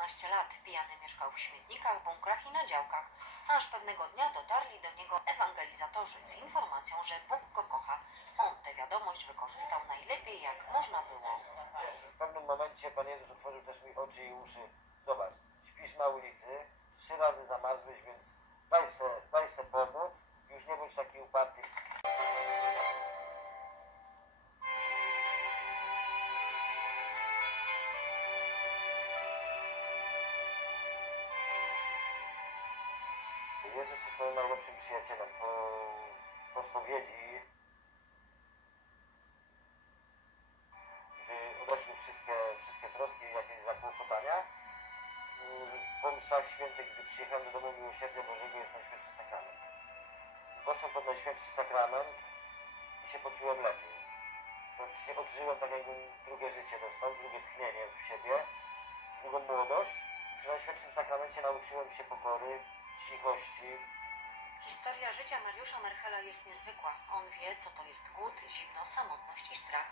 16 lat. Pijany mieszkał w śmietnikach, bunkrach i na działkach, aż pewnego dnia dotarli do niego ewangelizatorzy z informacją, że Bóg go kocha. On tę wiadomość wykorzystał najlepiej jak można było. W pewnym momencie Pan Jezus otworzył też mi oczy i uszy. Zobacz, śpisz na ulicy, trzy razy zamarzłeś, więc daj se, daj se pomóc, już nie bądź taki uparty. Jezus jest moim najlepszym przyjacielem. Po, po spowiedzi gdy odeszły wszystkie, wszystkie troski i jakieś zakłopotania. Po mszach świętych, gdy przyjechałem do domu Miłosierdzia Bożego, jest Najświętszy Sakrament. Poszłem pod Najświętszy Sakrament i się poczułem lepiej. Się odżyłem tak jakbym drugie życie dostał, drugie tchnienie w siebie, drugą młodość. Przy Najświętszym Sakramencie nauczyłem się pokory, cichości, Historia życia Mariusza Merchela jest niezwykła. On wie, co to jest głód, zimno, samotność i strach.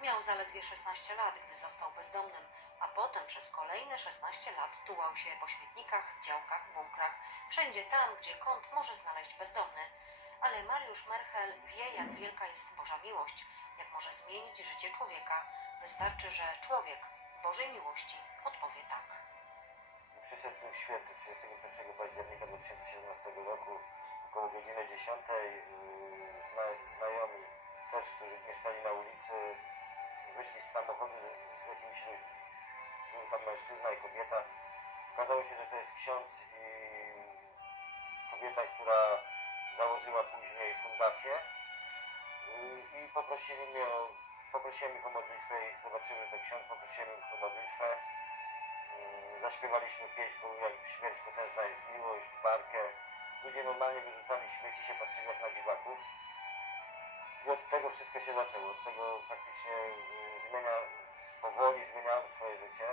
Miał zaledwie 16 lat, gdy został bezdomnym, a potem przez kolejne 16 lat tułał się po śmietnikach, działkach, bunkrach, wszędzie tam, gdzie kąt może znaleźć bezdomny. Ale Mariusz Merchel wie, jak wielka jest Boża miłość, jak może zmienić życie człowieka. Wystarczy, że człowiek Bożej miłości odpowie tak. Przyszedł Duch Święty 31 października 2017 roku około godziny 10. Yy, Zna, znajomi też, którzy mieszkali na ulicy, wyszli z samochodu z, z jakimiś ludźmi. Był tam mężczyzna i kobieta. Okazało się, że to jest ksiądz i kobieta, która założyła później fundację Yy, i poprosili mnie o, poprosiłem ich o modlitwę i zobaczyłem, że to ksiądz, poprosiłem ich o modlitwę. Zaśpiewaliśmy pieśń, bo jak śmierć potężna jest miłość, barkę. Ludzie normalnie wyrzucali śmieci, się patrzyli jak na dziwaków. I od tego wszystko się zaczęło. Od tego praktycznie yy, zmienia, powoli zmieniałem swoje życie.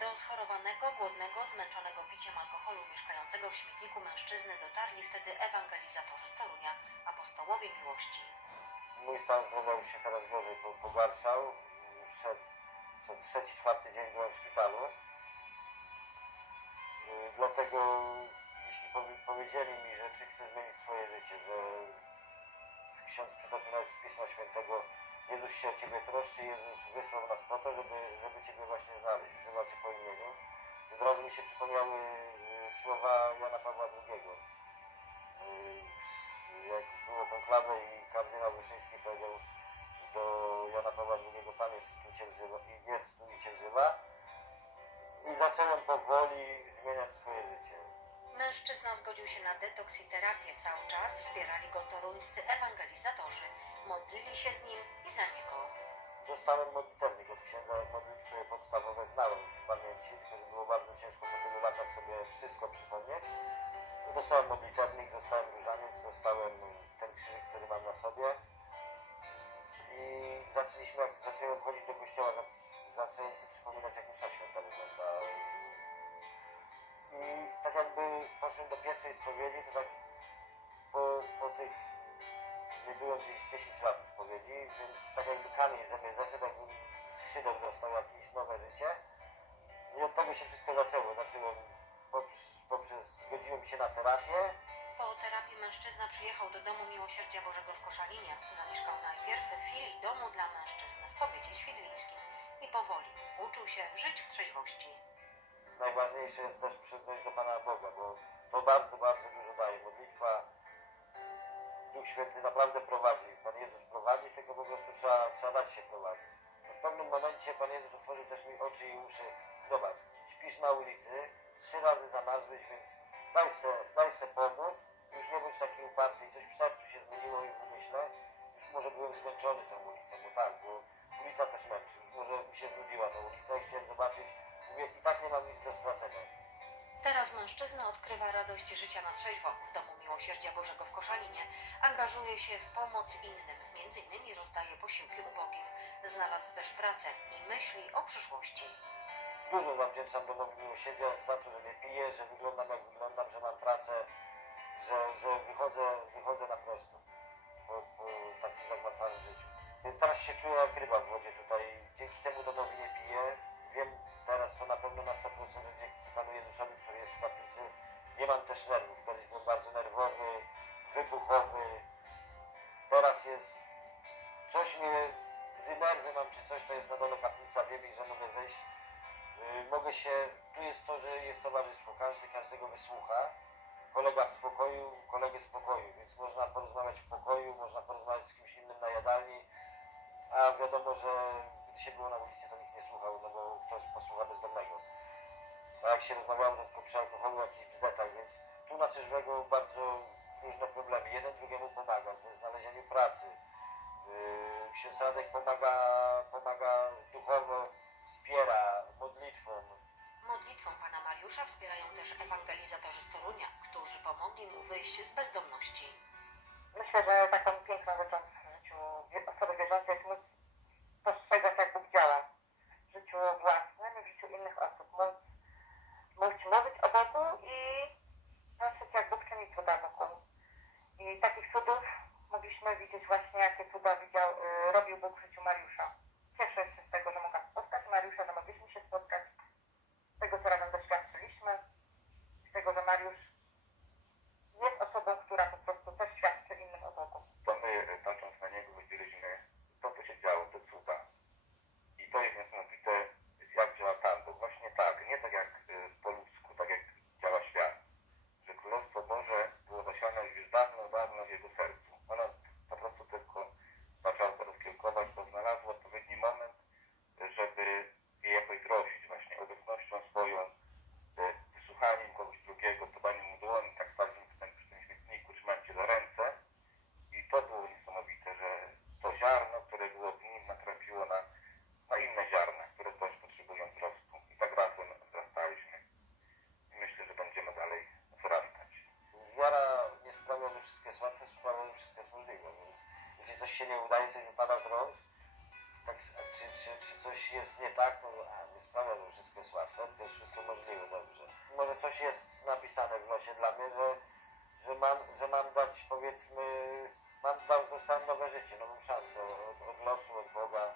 Do schorowanego, głodnego, zmęczonego piciem alkoholu mieszkającego w śmietniku mężczyzny dotarli wtedy ewangelizatorzy z Torunia, apostołowie miłości. Mój stan zdrowia już się coraz gorzej po- pogarszał. Szedł co trzeci, czwarty dzień byłem w szpitalu. Dlatego, jeśli powie, powiedzieli mi, że czy chcę zmienić swoje życie, że ksiądz przytoczył nawet z Pisma Świętego, Jezus się o Ciebie troszczy, Jezus wysłał nas po to, żeby, żeby Ciebie właśnie znaleźć, wzywa Cię po imieniu. Od razu mi się przypomniały yy, słowa Jana Pawła II. Yy, Jak było konklawę i kardynał Wyszyński powiedział do Jana Pawła II, Pan jest tu Cię wzywa, jest tu i Cię wzywa. I zacząłem powoli zmieniać swoje życie. Mężczyzna zgodził się na detoks i terapię. Cały czas wspierali go toruńscy ewangelizatorzy. Modlili się z nim i za niego. Dostałem modlitewnik od księdza, modlitwy podstawowe znałem w pamięci, tylko że było bardzo ciężko po tylu latach sobie wszystko przypomnieć. Dostałem modlitewnik, dostałem różaniec, dostałem ten krzyżyk, który mam na sobie. I zaczęliśmy, jak zacząłem chodzić do kościoła, zac- zacząłem sobie przypominać, jak msza święta wygląda. I tak jakby poszedłem do pierwszej spowiedzi, to tak po, po tych nie byłem gdzieś 10 lat spowiedzi, więc tak jakby kamień ze mnie zeszedł, jakbym skrzydeł dostał jakieś nowe życie. I od tego się wszystko zaczęło. Poprzez, poprzez zgodziłem się na terapię, Po terapii mężczyzna przyjechał do domu Miłosierdzia Bożego w Koszalinie. Zamieszkał najpierw w filii domu dla mężczyzn w powiecie świdlińskim i powoli uczył się żyć w trzeźwości. najważniejsze jest też przyznać do Pana Boga, bo to bardzo, bardzo dużo daje. Modlitwa, Duch Święty naprawdę prowadzi. Pan Jezus prowadzi, tylko po prostu trzeba, trzeba dać się prowadzić. W pewnym momencie Pan Jezus otworzył też mi oczy i uszy. Zobacz, śpisz na ulicy, trzy razy zamarzłeś, więc daj se, daj se pomóc. Już nie bądź taki uparty i coś w sercu się zmieniło i w. Już może byłem zmęczony tą ulicą, bo tak, bo ulica też męczy. Już może mi się znudziła ta ulica i chciałem zobaczyć. Mówię, i tak nie mam nic do stracenia. Teraz mężczyzna odkrywa radość życia na trzeźwo w domu Miłosierdzia Bożego w Koszalinie. Angażuje się w pomoc innym, między innymi rozdaje posiłki ubogim. Znalazł też pracę i myśli o przyszłości. Dużo zawdzięczam domowi miłosierdzia za to, że nie piję, że wyglądam jak wyglądam, że mam pracę, że, że wychodzę, wychodzę na prosto po, po takim nagmatwanym życiu. Teraz się czuję jak ryba w wodzie tutaj. Dzięki temu domowi nie piję. Wiem, teraz to na pewno na 100%, że dzięki Panu Jezusowi, który jest w kaplicy, nie mam też nerwów. Kiedyś byłem bardzo nerwowy, wybuchowy. Teraz jest coś mnie, gdy nerwy mam czy coś, to jest na dole kaplica, wiem, że mogę zejść. Yy, mogę się, tu jest to, że jest towarzystwo, każdy każdego wysłucha. Kolega w spokoju, kolegę w spokoju, więc można porozmawiać w pokoju, można porozmawiać z kimś innym na jadalni, a wiadomo, że gdy się było na ulicy, to nikt nie słuchał, no bo kto posłucha bezdomnego. A jak się rozmawiało, to tylko przy alkoholu, jakichś bzdetach, więc tu na Czyżwego bardzo różne problemy. Jeden drugiemu pomaga ze znalezieniu pracy. Yy, Ksiądz Radek pomaga, pomaga duchowo, wspiera modlitwą. Modlitwą pana Mariusza wspierają też ewangelizatorzy z Torunia, którzy pomogli mu wyjść z bezdomności. Myślę, że taką piękną rzeczą w życiu wie- osoby wierzącej jest móc postrzegać, jak Bóg działa w życiu własnym i w życiu innych osób. Móc, móc mówić o Bogu i patrzeć, jak Bóg czyni cuda wokół. I takich cudów mogliśmy widzieć właśnie, jakie cuda widział, y, robił Bóg w życiu Mariusza. Cieszę się z tego, że mogłam spotkać Mariusza, że mogliśmy się spotkać, z tego, co razem doświadczyliśmy, z tego, że Mariusz jest osobą, która po prostu też świadczy innym o Bogu. to my, e, patrząc na niego, widzieliśmy to, co się działo, te cuda. I to jest niesamowite, jak działa Pan Bóg. Właśnie tak, nie tak jak e, po ludzku, tak jak działa świat. Że Królestwo Boże było zasiane już dawno, dawno w jego sercu. Ono po prostu tylko zaczęło to rozkiełkować, bo znalazło odpowiedni moment, żeby je jakoś grozić właśnie obecnością swoją, e, wysłuchaniem kogoś drugiego, podaniem mu dłoni, tak staliśmy przy tym, przy tym śmietniku, trzymając się za ręce. I to było niesamowite, że to ziarno, które było w nim, natrafiło na, na inne ziarna, które też potrzebują wzrostu. I tak razem wzrastaliśmy. I myślę, że będziemy dalej wzrastać. Wiara nie sprawia, że wszystko jest łatwe, że wszystko jest możliwe, więc jeśli coś się nie udaje, coś wypada z rąk, tak, czy, czy, czy coś jest nie tak, to a, nie sprawia, że wszystko jest łatwe, tylko jest wszystko możliwe, dobrze. Może coś jest napisane w losie dla mnie, że, że, mam, że mam dać, powiedzmy, mam dostałem nowe życie, nową szansę od, od losu, od Boga,